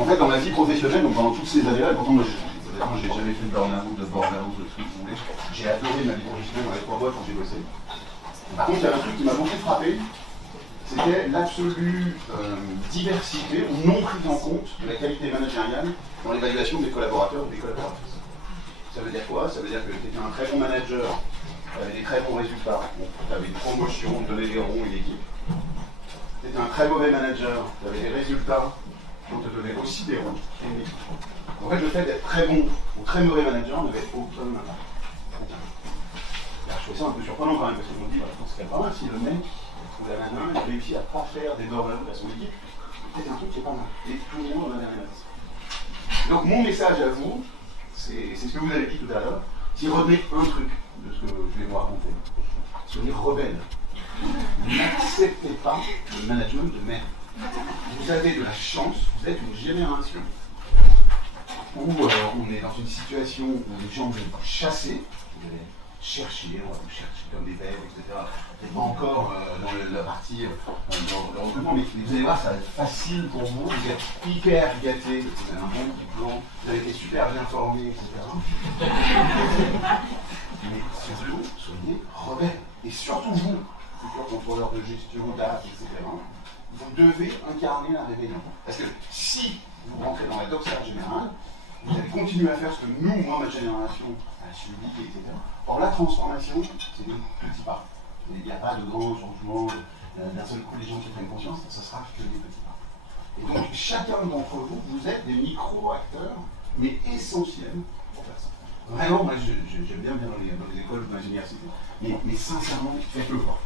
En fait, dans ma vie professionnelle, donc pendant toutes ces années-là, pourtant moi j'ai jamais fait de burn-out, de ce que vous voulez, j'ai adoré ma vie professionnelle dans les 3 boîtes quand j'ai bossé. Par contre, il y a un truc qui m'a beaucoup frappé, c'était l'absolue diversité ou non prise en compte de la qualité managériale dans l'évaluation des collaborateurs ou des collaboratrices. Ça veut dire quoi? Ça veut dire que tu étais un très bon manager, tu avais des très bons résultats, tu avais une promotion, tu donnais des ronds et l'équipe. Tu étais un très mauvais manager, tu avais des résultats, on te donnait aussi des ronds et une équipe. En fait, le fait d'être très bon ou très mauvais manager n'avait aucun impact. Je trouvais ça un peu surprenant quand même, parce que je me dis, bah, je pense que c'est pas mal si le mec ou la nana il réussit à ne pas faire des burn-out à son équipe, c'est peut-être un truc qui est pas mal. Et tout le monde en a rien à dire. Donc mon message à vous, c'est ce que vous avez dit tout à l'heure, si retenez un truc de ce que je vais vous raconter. Soyez rebelle. N'acceptez pas le management de merde. Vous avez de la chance, vous êtes une génération où on est dans une situation où les gens vont vous chasser, vous allez chercher, on va vous chercher comme des bêtes, etc. Vous n'êtes pas encore dans la partie de recrutement, mais vous allez voir, ça va être facile pour vous, vous êtes hyper gâtés, vous avez un bon diplôme, vous avez été super bien formés, etc. Mais surtout, soyez rebelles. Et surtout vous, futurs contrôleurs de gestion, date, etc., vous devez incarner la rébellion. Parce que si vous rentrez dans la doxa générale, vous allez continuer à faire ce que nous, moi, ma génération, a subi, etc. Or, la transformation, c'est des petits pas. Il n'y a pas de grands changements, d'un seul coup, les gens qui prennent conscience, ce sera que des petits pas. Et donc, chacun d'entre vous, vous êtes des micro-acteurs, mais essentiels pour faire ça. Vraiment, moi, j'aime bien dans les écoles d'ingénieurs, mais sincèrement, faites-le pas.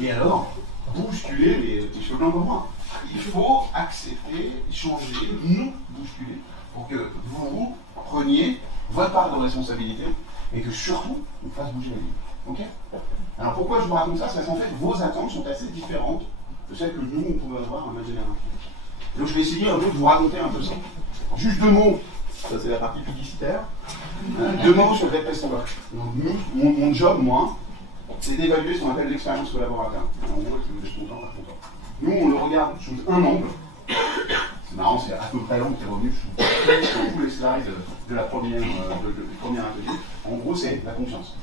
Et alors, bousculez les cheveux blancs comme moi. Il faut accepter, changer, nous bousculer, pour que vous preniez votre part de responsabilité et que surtout, on fasse bouger la vie. Ok? Alors pourquoi je vous raconte ça? C'est parce qu'en fait, vos attentes sont assez différentes de celles que nous, on pouvait avoir en ma génération. Donc je vais essayer un peu de vous raconter un peu ça. Juste 2 mots, ça c'est la partie publicitaire. 2 mots sur le Great Place to Work. Donc nous, mon job, moi, c'est d'évaluer ce qu'on appelle l'expérience collaborateur. En gros, si vous êtes content, pas content. Nous, on le regarde sous un angle. C'est marrant, c'est à peu près l'angle qui est revenu sur tous les slides de la première, du premier atelier. En gros, c'est la confiance.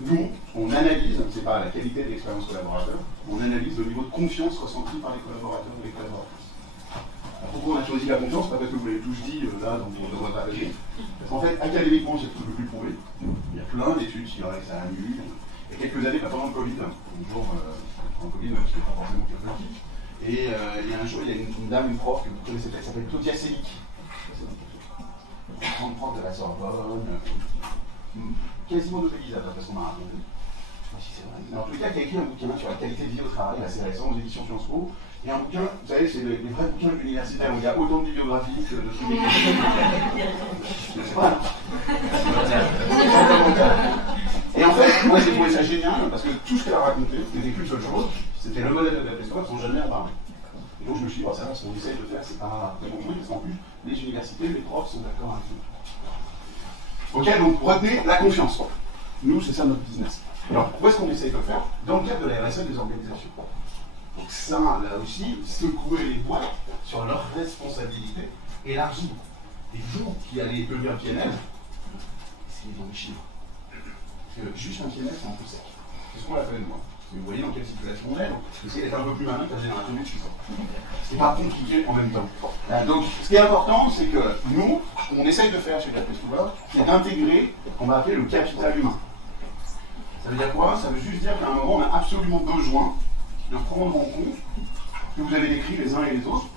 Nous, on analyse, c'est pas la qualité de l'expérience collaborateur, on analyse le niveau de confiance ressenti par les collaborateurs ou les collaboratrices. Alors, pourquoi on a choisi la confiance? Pas parce que vous l'avez tous dit là dans votre atelier. Parce qu'en fait, académiquement, c'est ce que je peux plus prouver. Il y a plein d'études qui auraient que ça annule. Il y a quelques années, pendant le Covid, un jour, en Covid, même si c'est pas forcément thérapeutique, et il y a un jour, il y a une dame, une prof que vous connaissez peut-être, qui s'appelle Claudia Selic. Grande prof de la Sorbonne, quasiment nobélisable, parce qu'on m'a raconté. Je sais pas si c'est vrai. Mais en tout cas, qui a écrit un bouquin sur la qualité de vie au travail, assez récent, aux éditions Sciences Po. Et un bouquin, vous savez, c'est les vrais bouquins universitaires où il y a autant de bibliographies que de trucs écrits. C'est vrai. Et en fait, moi j'ai trouvé ça génial parce que tout ce qu'elle a raconté, c'était qu'une seule chose, c'était le modèle de la Great Place to Work sans jamais en parler. Et donc je me suis dit, ça, ce qu'on essaye de faire, c'est pas très bon, parce qu'en plus, les universités, les profs sont d'accord avec nous. Ok, donc retenez la confiance. Nous, c'est ça notre business. Alors, où est-ce qu'on essaye de le faire? Dans le cadre de la RSE des organisations. Donc ça, là aussi, secouer les boîtes sur leurs responsabilités élargies. Et vous qui allez devenir PNL, essayez dans les chiffres. Parce que juste un PNL, c'est un peu sec. C'est ce qu'on l'appelle, moi. Vous voyez dans quelle situation on est, donc essayez d'être un peu plus malin que la génération du suivant. C'est pas compliqué en même temps. Donc, ce qui est important, c'est que nous, ce qu'on essaye de faire chez Great Place to Work, c'est d'intégrer ce qu'on va appeler le capital humain. Ça veut dire quoi? Ça veut juste dire qu'à un moment, on a absolument besoin de prendre en compte ce que vous avez décrit les uns et les autres,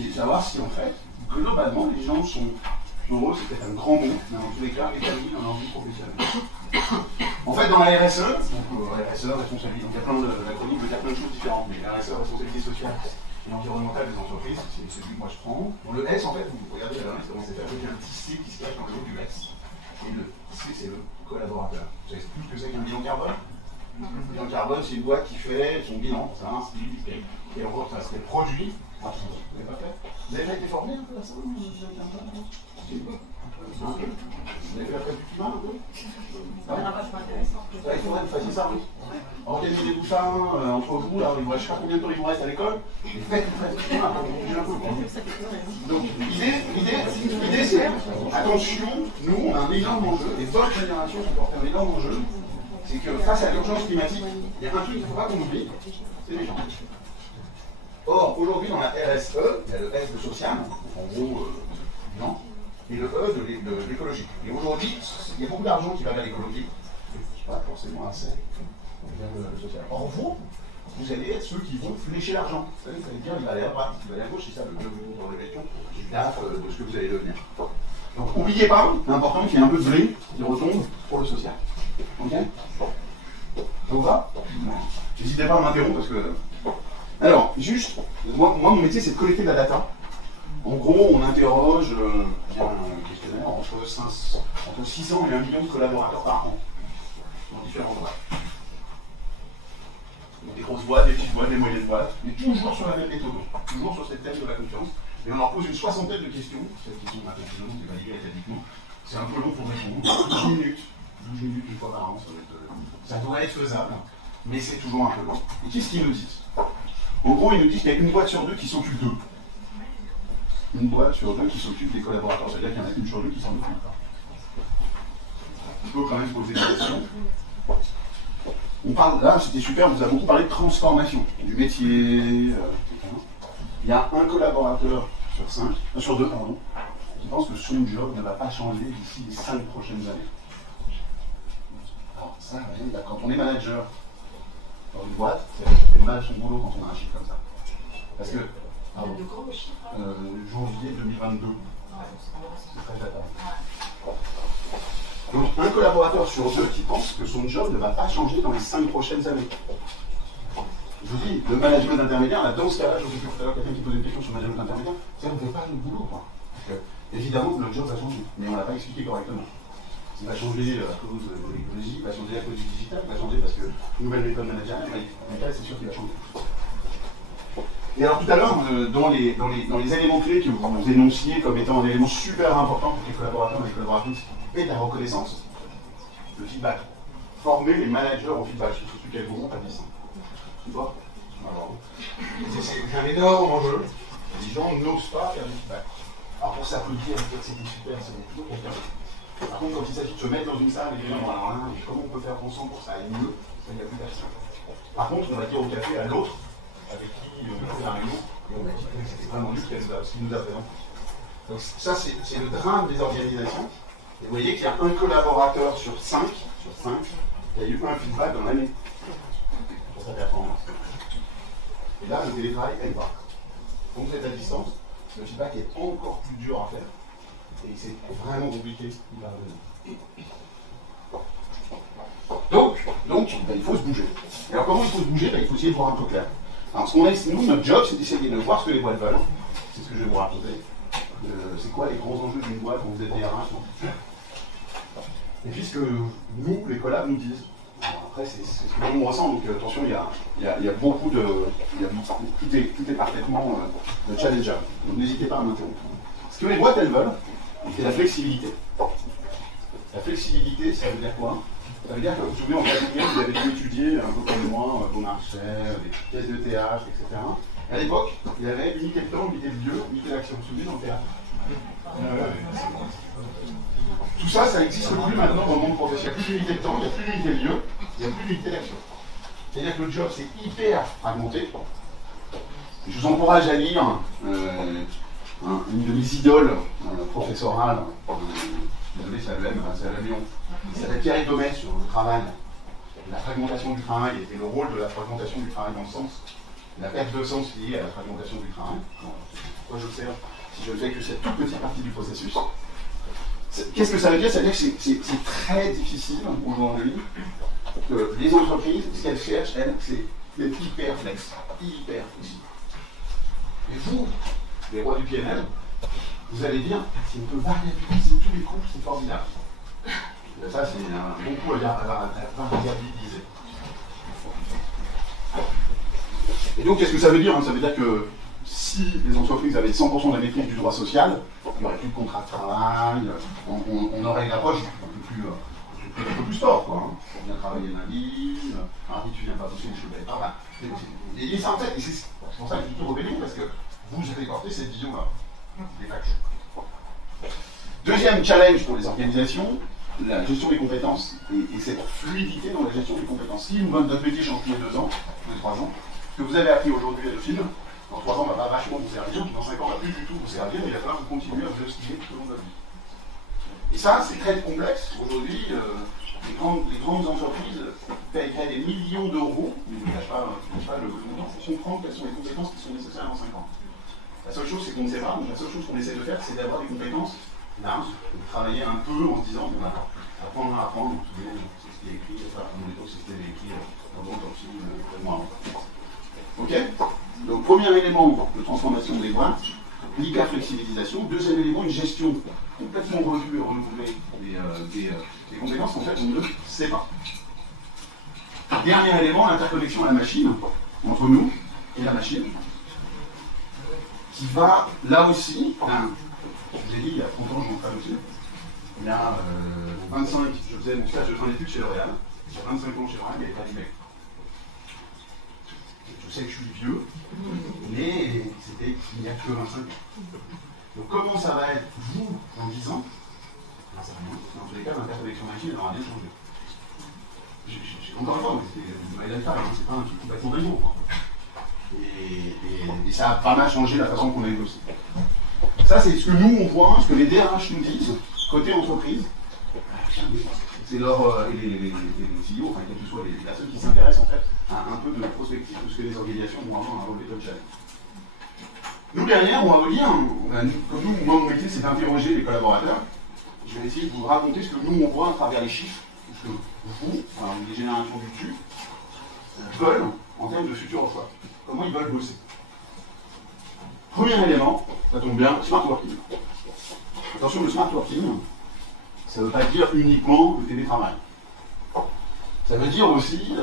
et savoir si en fait, globalement, les gens sont heureux, c'est peut-être un grand mot, mais dans tous les cas, établis dans leur vie professionnelle. En fait, dans la RSE, donc RSE, responsabilité, donc il y a plein d'acronymes, il y a plein de choses différentes, mais la RSE, responsabilité sociale et environnementale des entreprises, c'est celui que moi je prends. Dans le S, en fait, vous regardez la dernière, c'est fait avec un petit C qui se cache dans le haut du S. Et le C, c'est le collaborateur. Vous savez plus ce que c'est qu'un bilan carbone? Le bilan carbone, c'est une boîte qui fait son bilan, ça a un style, et on voit que ça serait produit. Vous n'avez pas fait? Vous avez déjà été formé un peu à ça? Vous avez fait la fête du climat un peu? Il faudrait que vous fassiez ça, oui. Organisez-vous ça entre vous, là, je ne sais pas combien de temps il vous reste à l'école, et faites une fête du climat pour bouger un peu. Donc l'idée c'est, attention, nous on a un énorme enjeu, et votre génération se porte un énorme enjeu, c'est que face à l'urgence climatique, il y a un truc qu'il ne faut pas qu'on oublie, c'est les gens. Or, aujourd'hui dans la RSE, il y a le S de social, en gros, non, et le E de l'écologie. Et aujourd'hui, il y a beaucoup d'argent qui va vers l'écologie, pas forcément assez vers le social. Or vous allez être ceux qui vont flécher l'argent. Vous savez, ça veut dire il va aller à droite, il va aller à gauche, c'est ça le devenir dans les gestions, c'est de ce que vous allez devenir. Donc n'oubliez pas, c'est important qu'il y ait un peu de blé qui retombe pour le social. Ok? Ça vous va? N'hésitez pas à m'interrompre parce que... Alors, juste, moi mon métier c'est de collecter de la data. En gros, on interroge via un questionnaire entre 600 et 1 million de collaborateurs par an, dans différentes boîtes. Donc des grosses boîtes, des petites boîtes, des moyennes boîtes, mais toujours sur la même méthode, toujours sur cette thème de la confiance. Et on leur pose une soixantaine de questions. Cette question mathématiquement, c'est validé académiquement. C'est un peu long pour répondre. 12 minutes une fois par an, ça doit être faisable, mais c'est toujours un peu long. Et qu'est-ce qu'ils nous disent? En gros, ils nous disent qu'il y a une boîte sur deux qui s'occupe d'eux. Une boîte sur deux qui s'occupe des collaborateurs. C'est-à-dire qu'il y en a une sur deux qui s'en occupe pas. Il faut quand même poser des questions. On parle, là, c'était super, on vous a beaucoup parlé de transformation, du métier, etc. Il y a un collaborateur sur deux, qui pense que son job ne va pas changer d'ici les 5 prochaines années. Alors ça, quand on est manager dans une boîte, c'est mal son boulot quand on a un chiffre comme ça. Parce que, janvier 2022, c'est très fatal. Donc un collaborateur sur deux qui pense que son job ne va pas changer dans les 5 prochaines années. Je vous dis, le management intermédiaire, là, dans ce cas-là, je vous ai dit tout à l'heure quelqu'un qui posait une question sur le management intermédiaire, ça ne fait pas le boulot, quoi. Parce que, évidemment, le job va changer, mais on ne l'a pas expliqué correctement. Il va changer à cause de l'écologie, il va changer à cause du digital, il va changer parce que nouvelle méthode managériale, mais c'est sûr qu'il va changer. Et alors tout à l'heure, dans les éléments clés que vous énonciez comme étant un élément super important pour les collaborateurs et les collaboratrices, et de la reconnaissance, le feedback. Former les managers au feedback, surtout qu'elles vont pas dire ça. Tu vois? C'est un énorme enjeu. Les gens n'osent pas faire du feedback. Alors pour s'applaudir, dire que c'était super, c'est toujours quelqu'un. Par contre, quand il s'agit de se mettre dans une salle et de dire alors là, comment on peut faire ensemble pour que ça aille mieux, ça n'y a plus personne. Par contre, on va dire au café à l'autre, avec qui on fait la réunion, et on va dire que c'était vraiment lui qui nous a présenté. Donc ça, c'est le drame des organisations. Et vous voyez qu'il y a un collaborateur sur 5 qui a eu un feedback dans l'année pour sa performance. Et là, le télétravail aide pas. Quand vous êtes à distance, le feedback est encore plus dur à faire. Et c'est vraiment compliqué. Donc il faut se bouger. Et alors comment il faut se bouger? Il faut essayer de voir un peu clair. Alors ce qu'on a, nous, notre job, c'est d'essayer de voir ce que les boîtes veulent. C'est ce que je vais vous raconter. C'est quoi les grands enjeux d'une boîte quand vous êtes DRH? Et puis ce que nous, les collabs, nous disent. Alors après, c'est ce que nous on ressent, donc attention, il y a beaucoup de... tout est parfaitement challengeable. Donc n'hésitez pas à m'interrompre. Ce que les boîtes, elles veulent, c'est la flexibilité. La flexibilité, ça veut dire quoi? Ça veut dire que, vous vous souvenez, en cabinet, vous avez dû étudier, un peu comme moi, vos marchés, des pièces de théâtre, etc. À l'époque, il y avait unité de temps, unité de lieu, unité d'action. Vous vous souvenez, dans le théâtre? Tout ça, ça n'existe plus maintenant dans le monde professionnel. Il n'y a plus d'unité de temps, il n'y a plus d'unité de lieu, il n'y a plus d'unité d'action. C'est-à-dire que le job, c'est hyper fragmenté. Je vous encourage à lire une de mes idoles professorales, désolé, c'est à l'EM, c'est à la Lyon, qui s'appelle Pierre Gomez sur le travail, la fragmentation du travail et le rôle de la fragmentation du travail dans le sens, la perte de sens liée à la fragmentation du travail. Pourquoi j'observe si je ne fais que cette toute petite partie du processus? Qu'est-ce que ça veut dire? Ça veut dire que c'est très difficile aujourd'hui que les entreprises, ce qu'elles cherchent, elles, c'est d'être hyper flex, hyper flexible. Et vous, les rois du PNL, vous allez dire, si on peut variabiliser tous les coûts, c'est formidable. Ça, c'est un bon coup à variabiliser. Et donc, qu'est-ce que ça veut dire? Ça veut dire que si les entreprises avaient 100% de la maîtrise du droit social, il n'y aurait plus de contrat de travail, on aurait une approche un peu plus sport, quoi. Hein. Pour bien travailler lundi, mardi tu viens pas bosser, je vais pas. Voilà. Ayez ça en tête, et c'est pour ça que je dis rébellion, parce que vous avez porté cette vision-là, des factions. Deuxième challenge pour les organisations, la gestion des compétences et cette fluidité dans la gestion des compétences. Si notre métier change tous les 2 ans, tous les 3 ans, ce que vous avez appris aujourd'hui à Dauphine, dans 3 ans, va pas vachement vous servir, dans 5 ans, va plus du tout vous servir, mais il va falloir vous continuer à vous obstiner tout au long de votre vie. Et ça, c'est très complexe. Aujourd'hui, les grandes entreprises payent des millions d'euros, mais ne cachent pas le montant, pour comprendre quelles sont les compétences qui sont nécessaires dans 5 ans. La seule chose, c'est qu'on ne sait pas, donc la seule chose qu'on essaie de faire, c'est d'avoir des compétences larges, de travailler un peu en se disant, on va apprendre à apprendre, vous savez, c'est ce qui est écrit, enfin, à mon époque, c'est ce qui est écrit dans le film, moi. Ok? Donc, premier élément de transformation des boîtes, l'hyper-flexibilisation. Deuxième élément, une gestion complètement revue et renouvelée des compétences qu'en fait on ne sait pas. Dernier élément, l'interconnexion à la machine, entre nous et la machine, qui va, là aussi, je vous ai dit, il y a 30 ans, je m'en dessus. Il y a 25, je faisais mon stage de fin d'études chez L'Oréal. J'ai 25 ans chez L'Oréal, il n'y avait pas d'email. Je sais que je suis vieux, mais c'était il n'y a que 25 ans. Donc comment ça va être, vous, dans 10 ans? Ça va bien. Dans tous les cas, l'interconnexion machine, elle aura bien changé. Encore une fois, c'est pas un truc complètement dingue. Et ça a pas mal changé la façon qu'on a négocié. Ça, c'est ce que nous, on voit, ce que les DRH nous disent, côté entreprise. C'est leur, les CEO, enfin, quelles que soient les personnes qui s'intéressent en fait à un peu de prospective de ce que les organisations vont avoir à relever comme challenge. Nous, derrière, on va vous dire, comme nous, moi, mon métier, c'est d'interroger les collaborateurs. Je vais essayer de vous raconter ce que nous, on voit à travers les chiffres, ce que vous, alors, les générations du dessus, veulent en termes de futur emploi. Comment ils veulent bosser. Premier élément, ça tombe bien, smart working. Attention, le smart working, ça ne veut pas dire uniquement le télétravail. Ça veut dire aussi,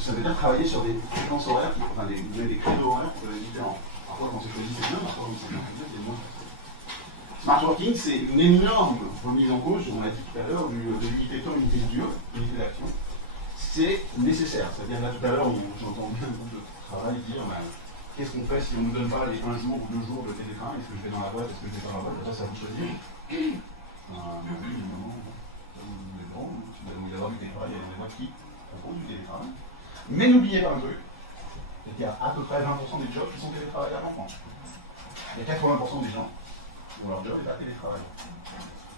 ça veut dire travailler sur des fréquences horaires, enfin des créneaux horaires différents. Parfois quand c'est choisi c'est bien, parfois quand c'est bien, c'est moins. Smart working, c'est une énorme remise en cause, on l'a dit tout à l'heure, de l'unité de temps, l'unité de Dieu, l'unité d'action. C'est nécessaire, c'est-à-dire là tout à l'heure, j'entends bien un groupe de travail dire qu'est-ce qu'on fait si on ne nous donne pas les 1 jour ou 2 jours de télétravail? Est-ce que je vais dans la boîte, est-ce que je vais pas dans la boîte? Là, ça vous choisir. Oui, évidemment, il va y avoir du télétravail, il y a des boîtes qui proposent du télétravail. Mais n'oubliez pas un truc, c'est qu'il y a à peu près 20% des jobs qui sont télétravaillables en France. Il y a 80% des gens dont leur job n'est pas télétravail.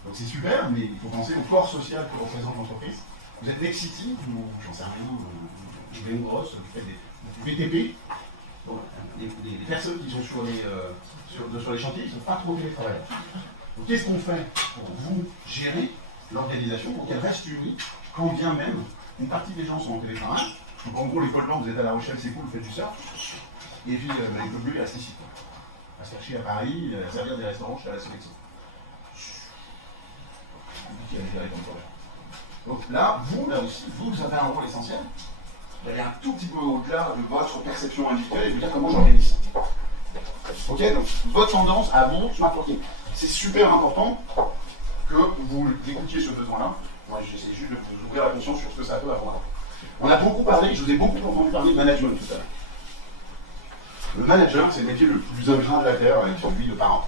Donc c'est super, mais il faut penser au corps social que représente l'entreprise. Vous êtes Nexity, ou j'en sais rien, une grosse, vous faites du BTP. Bon, les personnes qui sont sur les chantiers, ils ne sont pas trop télétravailleurs. Donc qu'est-ce qu'on fait pour vous gérer l'organisation pour qu'elle reste unie quand bien même une partie des gens sont en télétravail? Donc en gros, les Pôles Blancs, vous êtes à La Rochelle, c'est cool, vous faites du surf. Et puis les Pôles Bleus, il reste ici. À se faire chier à Paris, à servir des restaurants chez la sélection. Donc là, là aussi, vous avez un rôle essentiel. D'aller un tout petit peu au-delà de votre perception individuelle et de vous dire comment j'organise ça. Ok, donc votre tendance à bon smart working. C'est super important que vous écoutiez ce besoin-là. Moi, j'essaie juste de vous ouvrir la conscience sur ce que ça peut avoir. On a beaucoup parlé, je vous ai beaucoup entendu parler de management tout à l'heure. Le manager, c'est le métier le plus ingrat de la Terre avec celui de parent.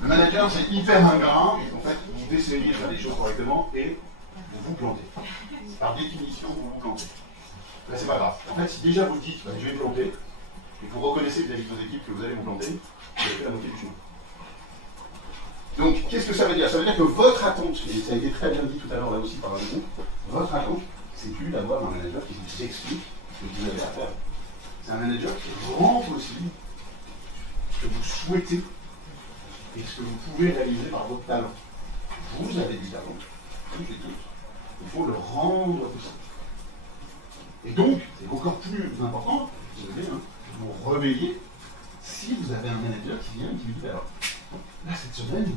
Le manager, c'est hyper ingrat, et en fait, vous essayez de faire les choses correctement et vous vous plantez. Par définition, vous vous plantez. Là, c'est pas grave. En fait, si déjà vous dites, je vais me planter, et que vous reconnaissez vis-à-vis de vos équipes que vous allez vous planter, vous avez fait la moitié du chemin. Donc, qu'est-ce que ça veut dire? Ça veut dire que votre attente, et ça a été très bien dit tout à l'heure là aussi par vous, votre attente, c'est plus d'avoir un manager qui vous explique ce que vous avez à faire. C'est un manager qui rend possible ce que vous souhaitez et ce que vous pouvez réaliser par votre talent. Vous avez du talent, toutes et tous. Il faut le rendre possible. Et donc, c'est encore plus important, vous devez vous réveiller si vous avez un manager qui vient et qui vous dit alors, là cette semaine,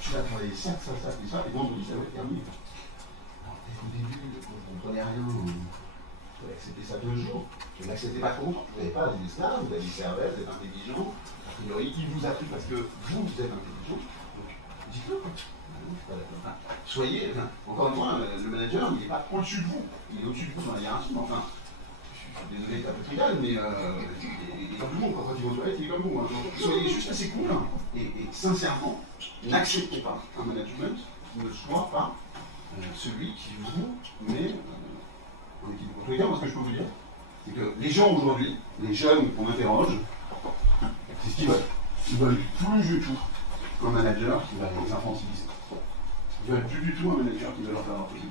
tu vas travailler ça, et vendredi ça va être terminé. Alors peut-être au début, vous ne comprenez rien. Vous pouvez accepter ça 2 jours. Vous n'acceptez pas trop. Vous n'avez pas des esclaves, vous avez des cervelles, vous êtes intelligent. A priori, il vous a pris parce que vous êtes intelligent. Donc, dites-le. Enfin, soyez, encore une fois, le manager, il n'est pas au-dessus de vous. Il est au-dessus de vous dans la hiérarchie. Enfin, je suis désolé d'être un peu trivial, mais il est comme tout le monde. Quand il va aux toilettes, il est comme vous. Hein. Donc, soyez juste assez cool et sincèrement, n'acceptez pas un management qui ne soit pas celui qui vous met en équilibre. En tous les cas, moi, ce que je peux vous dire, c'est que les gens aujourd'hui, les jeunes qu'on interroge, c'est ce qu'ils veulent. Ils veulent plus du tout un manager qui va les infantiliser. Ils veulent plus du tout un manager qui va leur faire leur positif.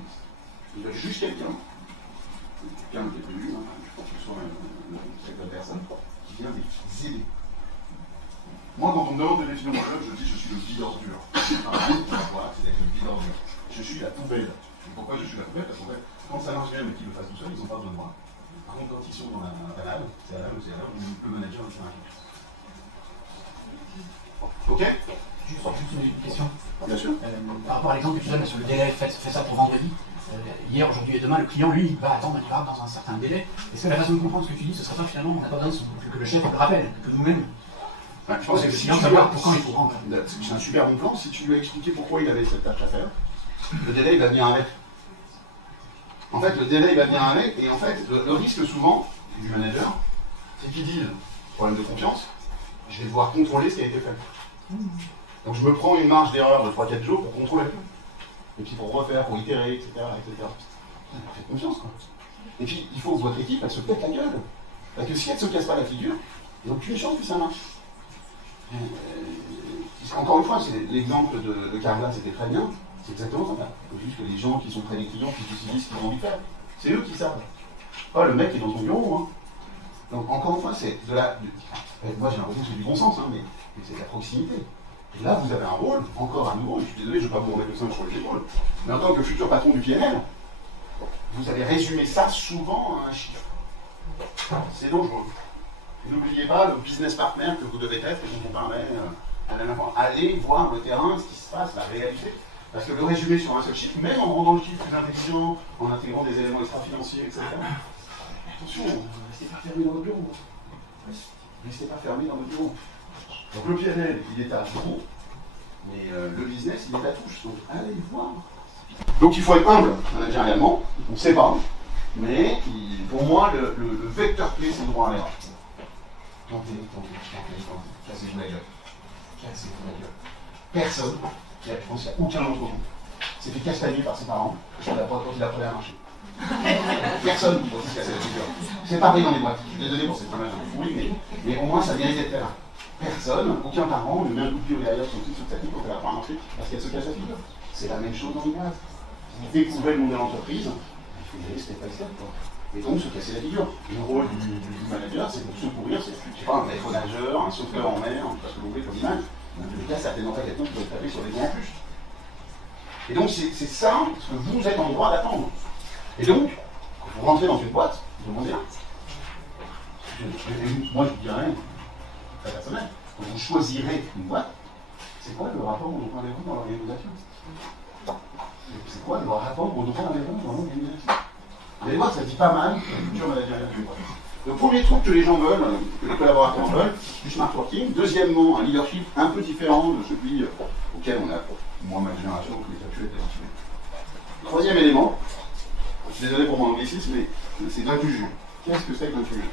Ils veulent juste quelqu'un qui est connu, hein, je pense que ce soit cette personne, qui vient les aider. Moi, quand on me demande de définir mon job, je dis je suis le vide ordure. Voilà, c'est d'être le vide ordure. Je suis la poubelle. Et pourquoi je suis la poubelle? Parce qu'en fait, quand ça marche bien mais qu'ils le fassent tout seul, ils n'ont pas besoin de moi. Par contre, quand ils sont dans la panade, c'est à l'âme, le manager le fait un truc. Ok? Juste une question. Bien sûr. Par rapport à l'exemple que tu donnes sur le délai, fait ça pour vendredi. Hier, aujourd'hui et demain, le client, lui, va attendre un livrable dans un certain délai. Est-ce que la façon de comprendre ce que tu dis, ce serait pas finalement, on n'a pas besoin que le chef le rappelle, que nous-mêmes? Je pense que le client savoir pourquoi il faut rendre. C'est un super bon plan. Si tu lui as expliqué pourquoi il avait cette tâche à faire, le délai, il va venir avec. En fait, le délai, il va venir avec. Et en fait, le risque souvent du manager, c'est qu'il dise, problème de confiance, je vais devoir contrôler ce qui a été fait. Donc je me prends une marge d'erreur de 3-4 jours pour contrôler. Et puis pour refaire, pour itérer, etc. Faites confiance, quoi. Et puis, il faut que votre équipe, elle se pète la gueule. Parce que si elle ne se casse pas la figure, il n'y a aucune chance que ça marche. Encore une fois, c'est l'exemple de Carla, c'était très bien. C'est exactement ça. Il faut juste que les gens qui sont près des clients puissent utiliser ce qu'ils ont envie de faire. C'est eux qui savent. Pas le mec qui est dans son bureau. Hein. Donc, encore une fois, c'est de la. Moi, j'ai l'impression que c'est du bon sens, hein, mais c'est de la proximité. Et là, vous avez un rôle, encore à nouveau, et je suis désolé, je ne vais pas vous remettre le singe sur les épaules, mais en tant que futur patron du PNL, vous allez résumer ça souvent à un chiffre. C'est dangereux. N'oubliez pas le business partner que vous devez être, et dont on parlait à la dernière fois. Allez voir le terrain, ce qui se passe, la réalité. Parce que le résumer sur un seul chiffre, même en rendant le chiffre plus intelligent, en intégrant des éléments extra-financiers, etc. Attention, ne restez pas fermé dans votre bureau. Restez pas fermé dans votre bureau. Donc le PNL, il est à zéro, mais le business, il est à touche. Donc allez voir. Donc il faut être humble, managérialement, on ne sait pas. Mais pour moi, le vecteur clé, c'est le droit à l'erreur. Tentez. Cassez-vous la gueule. Cassez-vous la gueule. Personne, je pense qu'il n'y a aucun d'entre vous, s'est fait castagner par ses parents quand il apprenait à marcher. Personne ne peut se casser la figure. C'est pareil dans les boîtes. Je suis désolé pour cette image un peu pourrie, mais au moins ça mérite d'être là. Personne, aucun parent ne met un coup de pied au derrière sur sa fille pour qu'elle apprenne à marcher parce qu'elle se casse la figure. C'est la même chose dans les bases. Vous découvrez le monde de l'entreprise, il faut y aller step by step. Et donc se casser la figure. Le rôle du manager, c'est pour secourir, c'est, je sais pas, un maître nageur, un sauveteur en mer, parce que vous voulez comme image. Dans tous les cas, certainement pas quelqu'un qui va taper sur les doigts en plus. Et donc c'est ça ce que vous êtes en droit d'attendre. Et donc, quand vous rentrez dans une boîte, vous demandez moi je vous dirais, très personnel, quand vous choisirez une boîte, c'est quoi le rapport au droit à l'erreur dans l'organisation? C'est quoi le rapport au droit à l'erreur dans l'organisation? Vous allez voir, ça dit pas mal la culture managériale d'une boîte. Le premier truc que les gens veulent, que les collaborateurs veulent, du smart working. Deuxièmement, un leadership un peu différent de celui auquel on a, moi, ma génération, que les actuels étaient habitués. Troisième élément, je suis désolé pour mon anglicisme, mais c'est l'inclusion. Qu'est-ce que c'est que l'inclusion?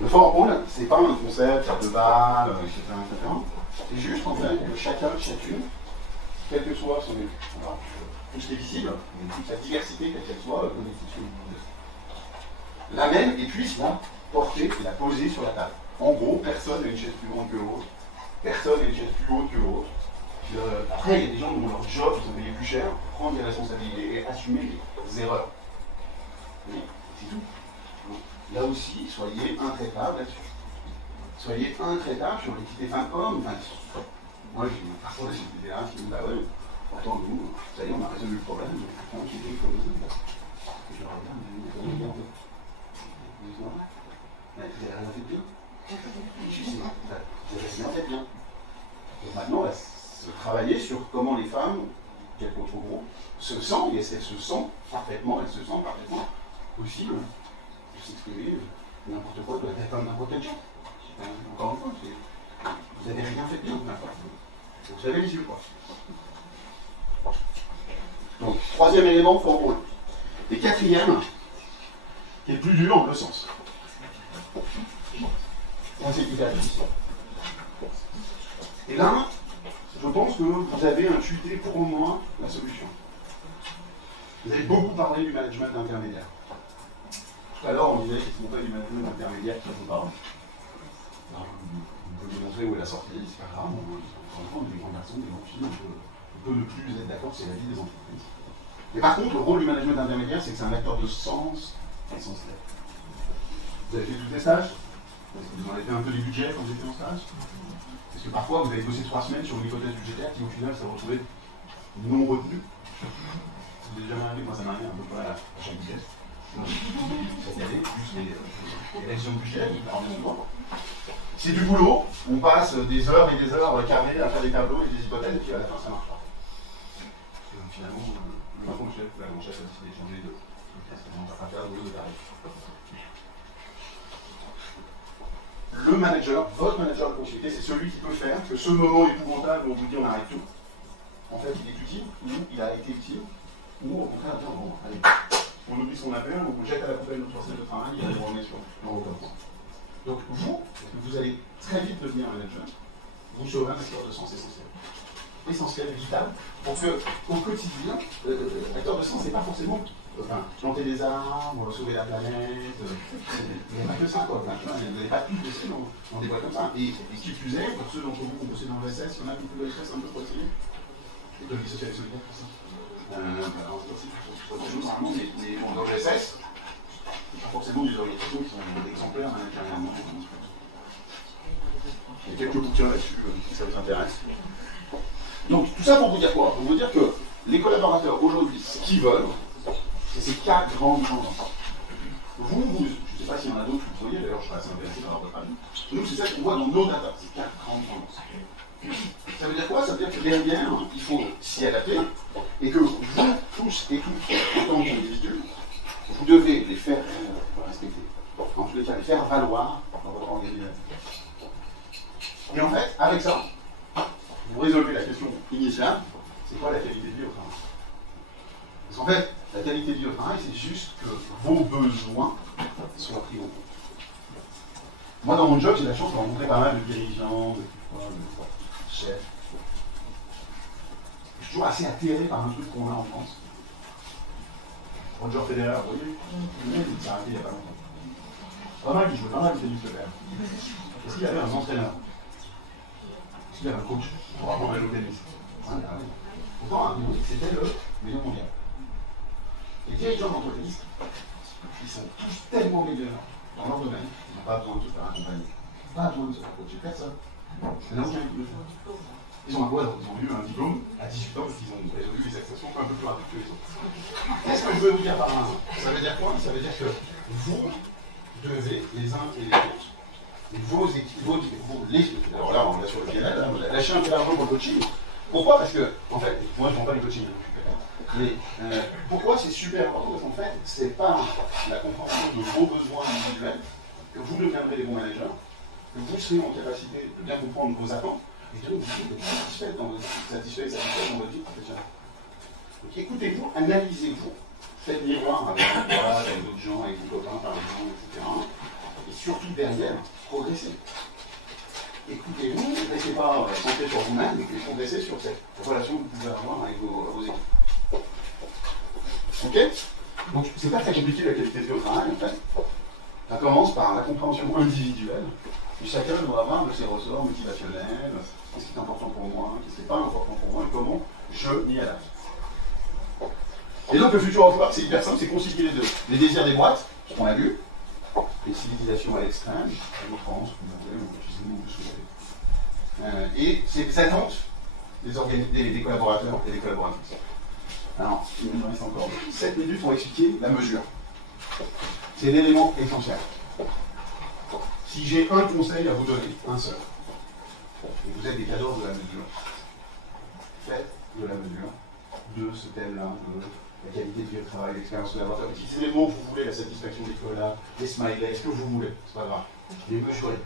Le fort rôle, c'est pas un concept, faire de balles, etc. C'est juste en fait que chacun, chacune, quel que soit son alors, tout ce qui est visible, toute sa diversité, quelle qu'elle soit, cognitive, la même et puisse la porter et la poser sur la table. En gros, personne n'a une chaise plus grande que l'autre, personne n'a une chaise plus haute que l'autre. Après, il y a des gens dont leur job, ils ont payé plus cher, prendre des responsabilités et assumer les erreurs. Oui, c'est tout. Donc, là aussi, soyez intraitables là-dessus. Soyez intraitables sur l'équité femmes-hommes. Enfin, moi, j'ai parfois des sociétés là qui me disent, bah ouais, pourtant nous, ça y est, on a résolu le problème, mais pourtant, j'ai dit comme ça. Et je leur regarde, vous avez rien fait. Mais vous n'avez rien fait de bien. Vous avez rien fait de bien. Donc maintenant, on va se travailler sur comment les femmes, quel autre groupe, se sentent, et elles se sentent parfaitement, aussi aussi de s'exprimer n'importe quoi, de la tête comme n'importe quel job. Encore une fois, vous n'avez rien fait de bien, n'importe. Vous avez les yeux, quoi. Donc, troisième élément, fort rôle. Et quatrième, qui est le plus dur, le sens. C'est hyper difficile. Et là, je pense que vous avez intuité pour moi la solution. Vous avez beaucoup parlé du management intermédiaire. Tout à l'heure, on disait qu'ils ne sont pas du management intermédiaire qui vous parle. On peut démontrer où est la sortie, c'est pas grave. On est des grands garçons, des grands filles, on peut ne plus être d'accord, c'est la vie des entreprises. Mais par contre, le rôle du management intermédiaire, c'est que c'est un acteur de sens essentiel. Vous avez fait tous les stages? Vous en avez fait un peu du budget quand vous étiez en stage? Parce que parfois, vous avez bossé 3 semaines sur une hypothèse budgétaire qui, au final, s'est retrouvée non retenue. Vous avez jamais arrivé, moi ça m'arrive un peu près à chaque vitesse. Cette année, plus les élections budgétaires, c'est du boulot, on passe des heures et des heures carrées à faire des tableaux et des hypothèses, et puis à la fin, ça marche pas. Et donc finalement, le patron du chef ou la grande chef a décidé de changer de tarif. Le manager, votre manager de proximité, c'est celui qui peut faire que ce moment épouvantable où on vous dit on arrête tout, en fait il est utile, ou il a été utile, ou au contraire, bon, allez, on oublie ce qu'on a fait, on vous jette à la poubelle notre force de travail et on remet sur le recommence. Donc vous allez très vite devenir un manager, vous serez un acteur de sens essentiel, vital, pour que au quotidien, acteur de sens, c'est pas forcément planter des arbres, sauver la planète, il n'y a pas que ça, quoi. Vous n'allez pas tout laisser dans des boîtes comme ça. Et qui plus est, pour ceux d'entre vous qui ont bossé dans le SS, il y en a qui ont le SS un peu poitiers, et de vie sociale et solidaire, pour ça. Normalement, mais dans le SS, pas forcément des organisations qui sont exemplaires managérialement. Il y a quelques bouquins là-dessus, si ça vous intéresse. Donc, tout ça pour vous dire quoi? Pour vous dire que les collaborateurs aujourd'hui, ce qu'ils veulent, c'est ces 4 grandes tendances. Je ne sais pas s'il y en a d'autres que vous voyez, d'ailleurs je serais assez intéressé par votre avis. Nous, c'est ça qu'on voit dans nos data, ces 4 grandes tendances. Ça veut dire quoi? Ça veut dire que derrière, il faut s'y adapter, et que vous, tous et toutes, en tant qu'individus, vous devez les faire respecter. En tous les cas, les faire valoir dans votre organisation. Et en fait, avec ça, vous résolvez la question initiale, c'est quoi la qualité de vie au travail? Parce qu'en fait, la qualité de vie au travail, c'est juste que vos besoins soient pris en compte. Moi, dans mon job, j'ai la chance de rencontrer pas mal de dirigeants, de chefs. Je suis toujours assez atterré par un truc qu'on a en France. Roger Federer, vous voyez, il s'est arrêté il n'y a pas longtemps. Pas mal, il jouait pas mal, il tennis de fer. Est-ce qu'il avait un entraîneur? Est-ce qu'il avait un coach pour apprendre à jouer au tennis? Pourtant, à Munich, c'était le meilleur mondial. Les dirigeants d'entreprise, ils sont tous tellement meilleurs dans leur domaine, ils n'ont pas besoin de se faire accompagner. Pas besoin de se faire coacher, personne. Il n'y en a aucun qui le fait. Ils ont eu un diplôme à 18 ans parce qu'ils ont résolu les actions un peu plus rapides que les autres. Qu'est-ce que je veux vous dire par là? Ça veut dire quoi? Ça veut dire que vous devez, les uns et les autres, vos équipes, alors là, on est sur le PNL, hein, vous lâchez un peu d'argent pour le coaching. Pourquoi? Parce que, en fait, moi je ne vends pas les coachings. Mais pourquoi c'est super important? Parce qu'en fait, ce n'est pas la compréhension de vos besoins individuels que vous deviendrez des bons managers, que vous serez en capacité de bien comprendre vos attentes et de vous satisfaire dans votre vie professionnelle. Donc écoutez-vous, analysez-vous, faites miroir avec d'autres gens, avec vos copains par exemple, etc. Et surtout derrière, progressez. Écoutez-vous, ne laissez pas centrer sur vous-même, mais progressez sur cette relation que vous pouvez avoir avec vos équipes. Ok? Donc, c'est pas très compliqué la qualité de vie au travail, en fait. Ça commence par la compréhension individuelle. Et chacun doit avoir de ses ressorts motivationnels, qu'est-ce qui est important pour moi, qu'est-ce qui n'est pas important pour moi, et comment je m'y adapte. Et donc, le futur emploi, c'est hyper simple, c'est concilier les deux. Les désirs des boîtes, ce qu'on a vu, les civilisations à l'extrême, la France, et c'est les attentes des collaborateurs et des collaboratrices. Alors, il me reste encore 7 minutes pour expliquer la mesure. C'est l'élément essentiel. Si j'ai un conseil à vous donner, un seul, et vous êtes des cadors de la mesure, faites de la mesure de ce thème-là, la qualité de vie au travail, l'expérience collaborateur. Utilisez les mots que vous voulez, la satisfaction des collabs, les smileys, ce que vous voulez, c'est pas grave. Les mesurez.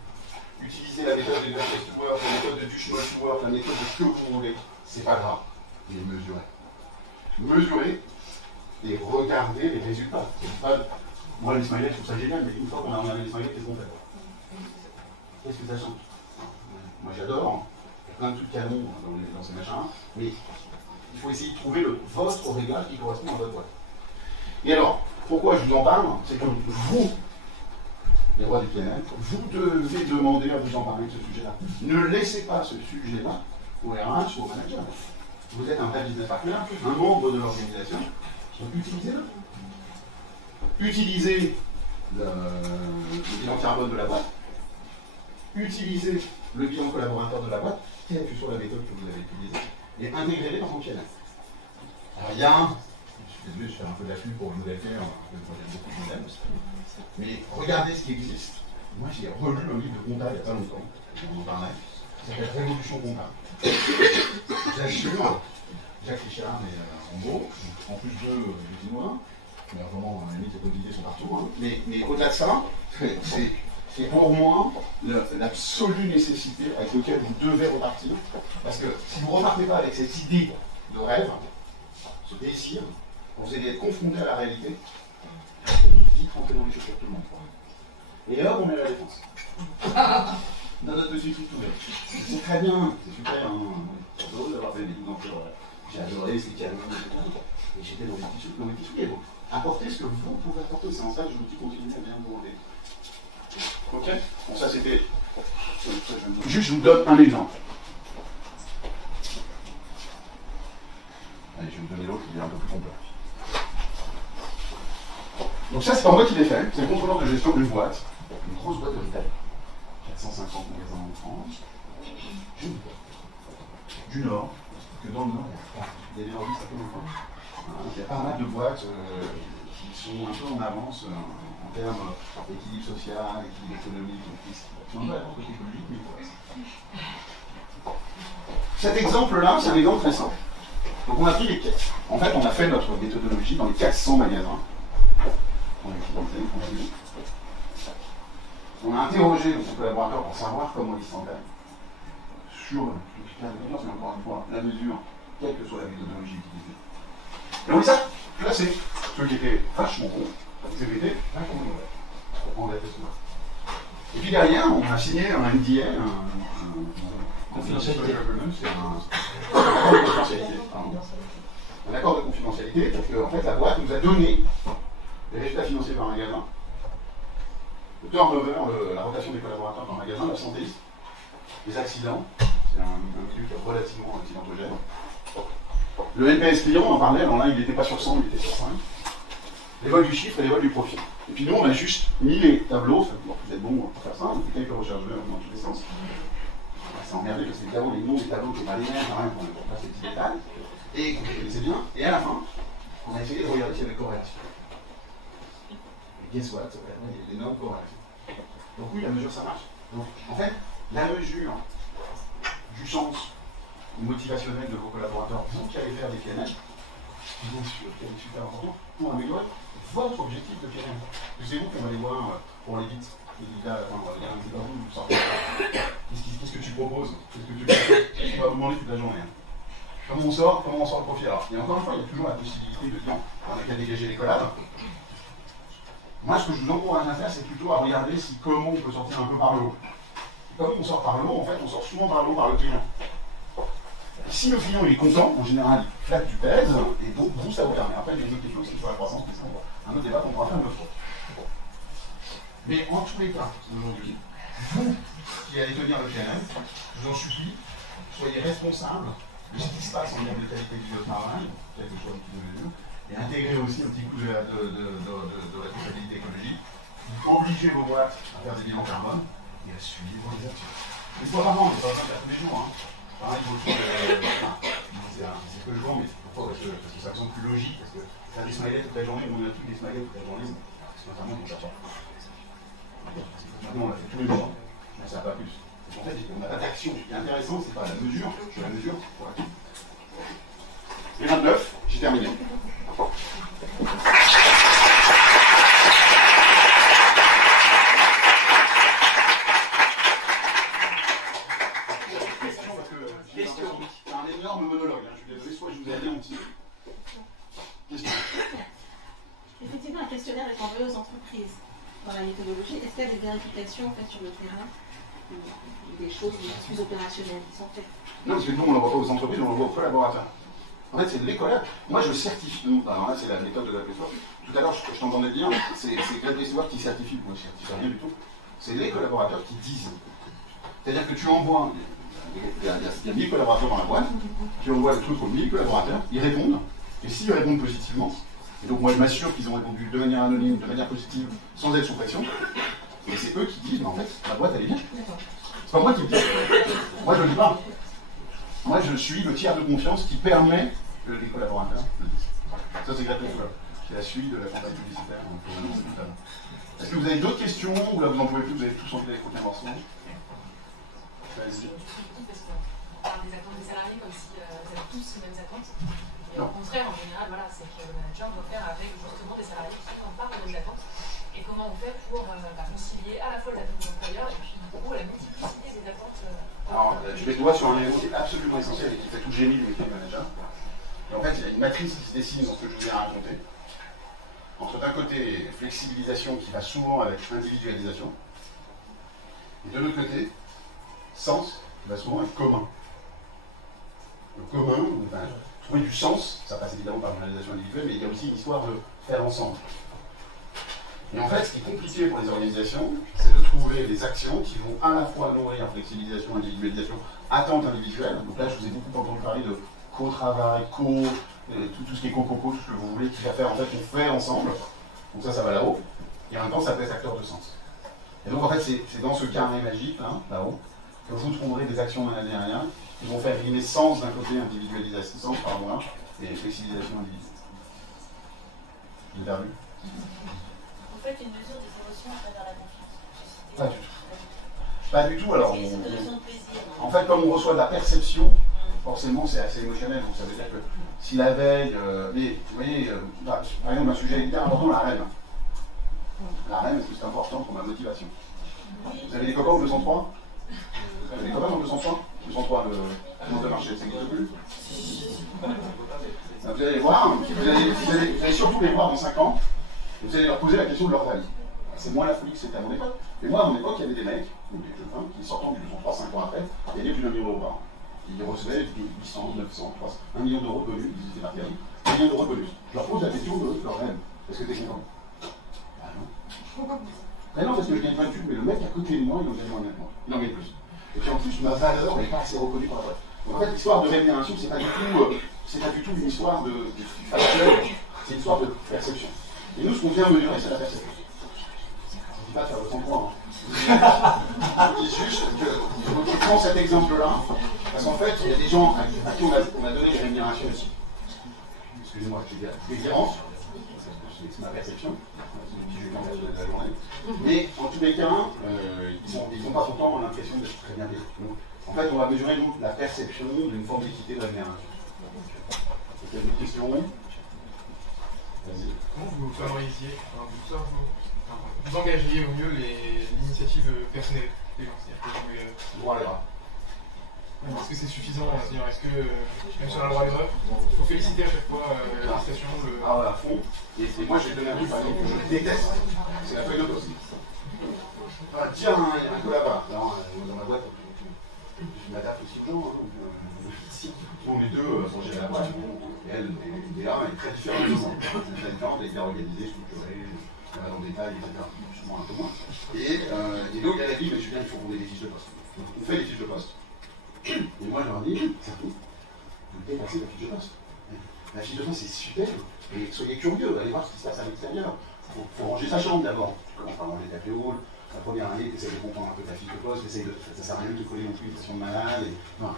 Utilisez la méthode de Duchess to Work, la méthode de Duchess to Work, la méthode de ce que vous voulez, c'est pas grave. Les mesurez. Mesurez et regardez les résultats. Moi, les smileys, je trouve ça génial, mais une fois qu'on a regardé les smileys, qu'est-ce qu'on fait? Qu'est-ce que ça change? Moi, j'adore, hein. Il y a plein de trucs canons dans ces machins, mais il faut essayer de trouver votre réglage qui correspond à votre boîte. Et alors, pourquoi je vous en parle? C'est que vous, les rois du PNL, vous devez demander à vous emparer de ce sujet-là. Ne laissez pas ce sujet-là au RH ou au manager. Vous êtes un vrai business partner, un membre de l'organisation, donc utilisez-le. Utilisez le bilan carbone de la boîte, utilisez le bilan collaborateur de la boîte, quelle que soit la méthode que vous avez utilisée, et intégrez-les dans son PNL. Alors il y a je suis désolé, je fais un peu de la pub pour le modèle PR, moi j'aime beaucoup le modèle, mais regardez ce qui existe. Moi j'ai relu un livre de compta il n'y a pas longtemps, on en parlait, qui s'appelle Révolution comptable. J'assure, Jacques Richard et en gros, en plus d'eux, les Chinois, mais vraiment, à la limite, les communautés sont partout, hein. Mais au-delà de ça, c'est pour moi l'absolue nécessité avec laquelle vous devez repartir, parce que si vous ne repartez pas avec cette idée de rêve, ce désir, vous allez être confronté à la réalité, vous allez vite rentrer dans les chaussures de tout le monde. Et là, on met la défense. Dans notre petit truc tout c'est très bien, c'est super, hein. C'est drôle d'avoir fait des livres, j'ai adoré ces canons, etc. Et j'étais dans les petits trucs, et vous apportez ce que vous pouvez apporter, c'est en ça que je vous dis continuez à bien demander. Ok? Bon, ça c'était. Juste, je vous donne un exemple. Allez, je vais vous donner l'autre qui est un peu plus complet. Donc ça, c'est pas moi qui l'ai fait, c'est le contrôleur de gestion d'une boîte, une grosse boîte de retail. 450 magasins en France. Du Nord, que dans le Nord, il y a des Nordistes à peu près. Il y a pas mal de boîtes qui sont un peu en avance en termes d'équilibre social, d'équilibre économique, qui sont un peu à la côté écologique, mais voilà. Cet exemple-là, c'est un exemple très simple. Donc on a pris les caisses. En fait, on a fait notre méthodologie dans les 400 magasins. On a interrogé nos collaborateurs pour savoir comment ils se sentaient sur le critère de confiance, mais encore une fois, la mesure, quelle que soit la méthodologie utilisée. Et on les a classés. Ceux qui étaient vachement bons, ceux qui étaient vachement mauvais. On va tester. Et puis derrière, on a signé un NDA, confidentialité. C'est un accord de confidentialité. Un accord de confidentialité, parce que en fait, la boîte nous a donné les résultats financiers par magasin, le turnover, la rotation des collaborateurs dans le magasin, la santé, les accidents, c'est un milieu qui est relativement accidentogène. Le NPS client, on en parlait, alors là il n'était pas sur 100, il était sur 5. Les vols du chiffre et les vols du profit. Et puis nous on a juste mis les tableaux, vous êtes bon pour faire ça, on fait quelques recherches dans tous les sens. C'est emmerdé parce que évidemment les noms des tableaux ne sont pas les mêmes, hein, on ne pas ces petits détails. Et vous connaissez bien, et à la fin, on a essayé de regarder s'il y avait corrélation. Et guess what, il y a des normes corrélation. Donc oui, la mesure ça marche. Donc en fait, la mesure du sens motivationnel de vos collaborateurs, vous qui allez faire des PNL, bien sûr qu'elle est super importante pour améliorer votre objectif de PNL. C'est vous qu'on va aller voir pour les vite. Là, on va regarder un petit peu vous sortez. Qu'est-ce que tu proposes? Qu'est-ce que tu proposes? On va vous demander toute la journée. Comment on sort le profil? Alors, et encore une fois, il y a toujours la possibilité de dire on n'a qu'à dégager les collabs. Moi, ce que je vous encourage à faire, c'est plutôt à regarder comment on peut sortir un peu par le haut. Comme on sort par le haut, en fait, on sort souvent par le haut par le client. Si le client il est content, en général, il flatte du pèse, et donc vous, ça vous permet. Après, il y a une autre question, c'est sur la croissance, mais c'est un autre débat qu'on pourra faire une autre fois. Mais en tous les cas, aujourd'hui, vous qui allez tenir le PNL, je vous en supplie, soyez responsables de ce qui se passe en termes de qualité de vie au travail, quel que soit le type de mesure, et intégrez aussi un petit coup de responsabilité écologique. Obligez vos boîtes à faire des bilans carbone et à suivre les actions. Une fois par an, on n'est pas besoin de faire tous les jours. Hein. Pareil pour le truc, c'est que je vends, mais pourquoi? Parce que ça me semble plus logique, parce que faire des smileys toute la journée, on a tous des smileys toute la journée, c'est notamment pour ça. Maintenant, on l'a fait tous les jours, mais ça va pas plus. En fait, on n'a pas d'action. Ce qui est intéressant, c'est pas la mesure, c'est la mesure. Ouais. Et 29, j'ai terminé. méthodologie, est-ce qu'il y a des vérifications en fait, sur le terrain, des choses plus opérationnelles qui sont faites? Non, parce que nous, on ne l'envoie pas aux entreprises, on l'envoie aux collaborateurs. En fait, c'est de l'écolage. Moi, je certifie. Alors là, c'est la méthode de la Plessoir. Tout à l'heure, je t'entendais dire, c'est la Plessoir qui certifie, moi, je certifie rien du tout. C'est les collaborateurs qui disent. C'est-à-dire que tu envoies, il y a 1000 collaborateurs dans la boîte, tu envoies le truc aux 1000 collaborateurs, ils répondent, et s'ils répondent positivement, et donc moi je m'assure qu'ils ont répondu de manière anonyme, de manière positive, sans être sous pression, et c'est eux qui disent, mais en fait, la boîte elle est bien. C'est pas moi qui le dis. Moi je le dis pas. Moi je suis le tiers de confiance qui permet que les collaborateurs le disent. Ça c'est gratuit. C'est la suite de la campagne publicitaire. Est-ce que vous avez d'autres questions, ou là vous n'en pouvez plus, vous avez tous envie d'écouter un morceau? Vas-y. On parle des attentes des salariés comme si vous avez tous les mêmes attentes. Et au contraire, en général, voilà, c'est que le manager doit faire avec justement des salariés qui ne pas les mêmes attentes. Et comment on fait pour concilier à la fois les attentes de l'employeur et puis du coup la multiplicité des attentes. Alors, je mets le doigt sur un élément qui est absolument essentiel et qui fait tout le génie du métier de manager. Et en fait, il y a une matrice qui se dessine dans ce que je viens à raconter. Entre d'un côté, flexibilisation qui va souvent avec individualisation, et de l'autre côté, sens qui va souvent être commun. Le commun, enfin, trouver du sens, ça passe évidemment par une réalisation individuelle, mais il y a aussi une histoire de faire ensemble. Et en fait, ce qui est compliqué pour les organisations, c'est de trouver des actions qui vont à la fois nourrir flexibilisation, individualisation, attente individuelle. Donc là, je vous ai beaucoup entendu parler de co-travail, tout ce qui est co-co-co, tout ce que vous voulez, qui va faire, en fait, on fait ensemble. Donc ça va là-haut. Et en même temps, ça peut être acteur de sens. Et donc, en fait, c'est dans ce carnet magique, là-haut, que vous trouverez des actions managériales qui vont faire rimer sens d'un côté, individualisation, sens, pardon, là, et flexibilisation individuelle. J'ai perdu. Vous faites une mesure des émotions à travers la confiance. Pas du tout. Pas du tout, alors. C'est une notion de plaisir. En fait, comme on reçoit de la perception, forcément, c'est assez émotionnel. Donc, ça veut dire que si la veille, mais vous voyez, par exemple, un sujet hyper important, la REM. La REM, c'est important pour ma motivation. Vous avez des copains au 203? Vous avez des copains au 203? 203, le monde de marché, ça n'existe plus. Vous allez les voir, vous allez surtout les voir dans 5 ans, et vous allez leur poser la question de leur avis. C'est moins la folie que c'était à mon époque. Mais moi, à mon époque, il y avait des mecs, ou des jeunes femmes, qui sortant du 203 5 ans après, gagnaient plus d'1 million d'euros par an. Ils recevaient 800, 900, 300, 1 million d'euros de bonus, ils étaient partis à 1 million d'euros de bonus. Je leur pose la question de leur rêve. Est-ce que t'es content? Ah non. Mais non, parce que je gagne pas de thunes, mais le mec à côté de moi, il en gagne moins que moi. Il en gagne plus. Et puis en plus, ma valeur n'est pas assez reconnue par la boîte. Donc en fait, l'histoire de rémunération, c'est pas du tout une histoire de factuel, c'est une histoire de perception. Et nous, ce qu'on vient mesurer, c'est la perception. Je ne dis pas de faire le 100 points. Je dis juste que je prends cet exemple-là, parce qu'en fait, il y a des gens à qui on a donné des rémunérations aussi. Excusez-moi, je vais dire c'est ma perception, de la journée. Mais en tous les cas, ils sont pas contents, on a l'impression d'être très bien payés. En fait, on va mesurer nous, la perception d'une forme d'équité de rémunération. Est-ce qu'il y a des questions? Vas-y. Comment vous favorisiez, vous engageriez au mieux l'initiative personnelle des gens? C'est-à-dire que Droit à l'erreur. est-ce que c'est suffisant? Est-ce que, même sur la droit à l'erreur, il faut féliciter à chaque fois l'administration? Ah ouais, à fond. Et moi, je vais te donner un truc, par exemple, que je déteste, c'est la feuille de poste. Tiens, il y a un collab dans ma boîte. Je m'adapte aussi aux gens. Bon, les deux sont gérés à la boîte. Et elle est là, elle est très différente. Très différente, elle est bien organisée, structurée, dans le détail, etc. Souvent un peu moins. Et donc, elle a dit, mais Julien, il faut qu'on ait des fiches de poste. Donc, on fait des fiches de poste. Et moi, je leur dis, c'est tout. Vous dépassez la fiche de poste. La fiche de poste, c'est super. Et soyez curieux, allez voir ce qui se passe à l'extérieur. Il faut ranger sa chambre d'abord. Tu commences par ranger ta clé haut. La première année, tu essaies de comprendre un peu ta fiche de poste. Ça ne sert à rien de te coller non plus une façon de malade. Non.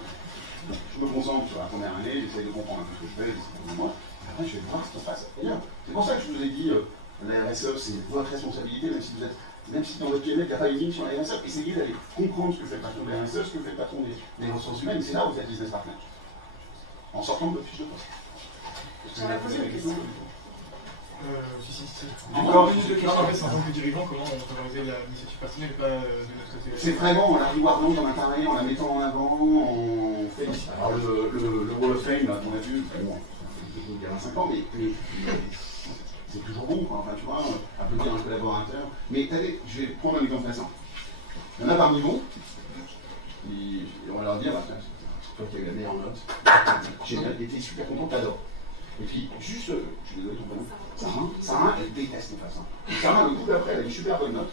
Je me concentre sur la première année, j'essaie de comprendre un peu ce que je fais, moi. Après, je vais voir ce qui se passe. C'est pour ça que je vous ai dit, la RSE, c'est votre responsabilité, même si dans votre PME, il n'y a pas une ligne sur la RSE, essayez d'aller comprendre ce que fait le patron de la RSE, ce que fait le patron des ressources humaines, c'est là où vous êtes business partner. En sortant de votre fiche de poste. J'en ai posé une question. Encore une question. En fait, en tant que dirigeant, comment on favorise l'initiative personnelle et pas de notre côté? C'est vraiment en la rewardant dans un carré, en la mettant en avant, on fait. Alors le Wall of Fame, là, qu'on a vu, bon, il y a 25 ans, mais c'est toujours bon, quoi. Enfin, tu vois, applaudir un collaborateur. Mais allez, je vais prendre un exemple récent. Il y en a parmi vous, et on va leur dire, bah, c'est toi qui as eu la meilleure note, génial, et t'es super content, t'adores. Et puis, juste, je suis désolé, ton prénom, Sarah, elle déteste les façons. Sarah, le coup d'après, elle a une super bonne note.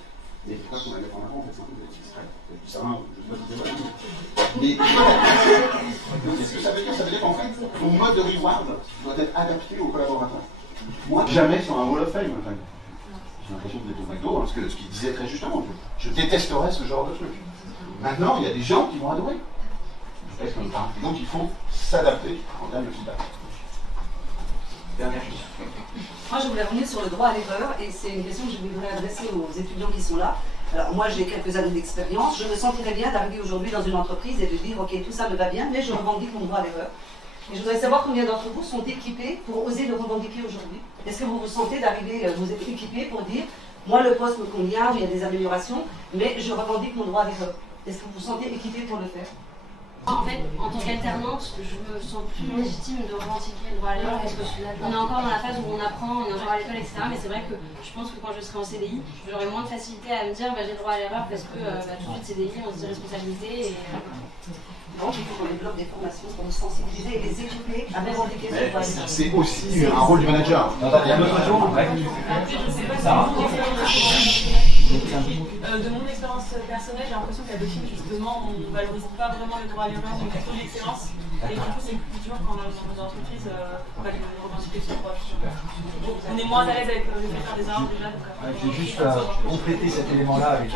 Mais pourquoi qu'on la met en avant, en fait, c'est un peu distrait. Et puis Sarah, je sais pas si c'est vrai. Mais qu'est-ce que ça veut dire? Ça veut dire qu'en fait, ton mode de reward doit être adapté aux collaborateurs. Moi, jamais sur un Wall of Fame, enfin, j'ai l'impression d'être au McDo, parce que ce qu'il disait très justement, je détesterais ce genre de truc. Maintenant, il y a des gens qui vont adorer. Donc il faut s'adapter en termes de feedback. Dernière chose. Moi, je voulais revenir sur le droit à l'erreur, et c'est une question que je voudrais adresser aux étudiants qui sont là. Alors moi, j'ai quelques années d'expérience. Je me sentirais bien d'arriver aujourd'hui dans une entreprise et de dire, ok, tout ça me va bien, mais je revendique mon droit à l'erreur. Et je voudrais savoir combien d'entre vous sont équipés pour oser le revendiquer aujourd'hui. Est-ce que vous vous sentez d'arriver, vous êtes équipés pour dire, moi le poste me convient, il y a des améliorations, mais je revendique mon droit à l'erreur. Est-ce que vous vous sentez équipé pour le faire? En fait, en tant qu'alternante, je me sens plus légitime de revendiquer le droit à l'erreur parce qu'on est encore dans la phase où on apprend, on est encore à l'école, etc. Mais c'est vrai que je pense que quand je serai en CDI, j'aurai moins de facilité à me dire bah, j'ai le droit à l'erreur parce que tout de suite CDI, on se dit responsabilité. Donc il faut qu'on développe des formations pour nous sensibiliser et les équiper à revendiquer ce droit à l'erreur. C'est aussi un rôle du manager. Il y a un autre jour, De mon expérience personnelle, j'ai l'impression qu'à Dauphine, justement, on ne valorise pas vraiment le droit à l'erreur, c'est plutôt l'excellence. Et du coup, c'est plus dur quand dans nos entreprises, on va revendiquer ce droit. Donc, on est moins à l'aise avec le fait de faire des erreurs déjà. Je vais juste compléter cet élément-là avec.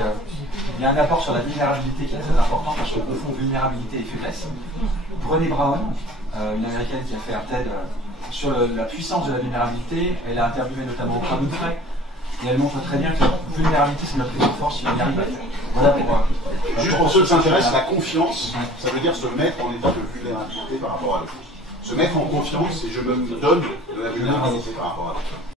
Il y a un apport sur la vulnérabilité qui est très important parce qu'au fond, vulnérabilité et faiblesse. Brené Brown, une américaine qui a fait un TED sur la puissance de la vulnérabilité, elle a interviewé notamment Oprah Winfrey. Et elle montre très bien que la vulnérabilité, c'est notre plus grande force si on y arrive. Voilà pour. Juste pour ceux qui s'intéressent, la confiance, ça veut dire se mettre en état de vulnérabilité par rapport à l'autre. Se mettre en confiance et je me donne de la vulnérabilité par rapport à l'autre.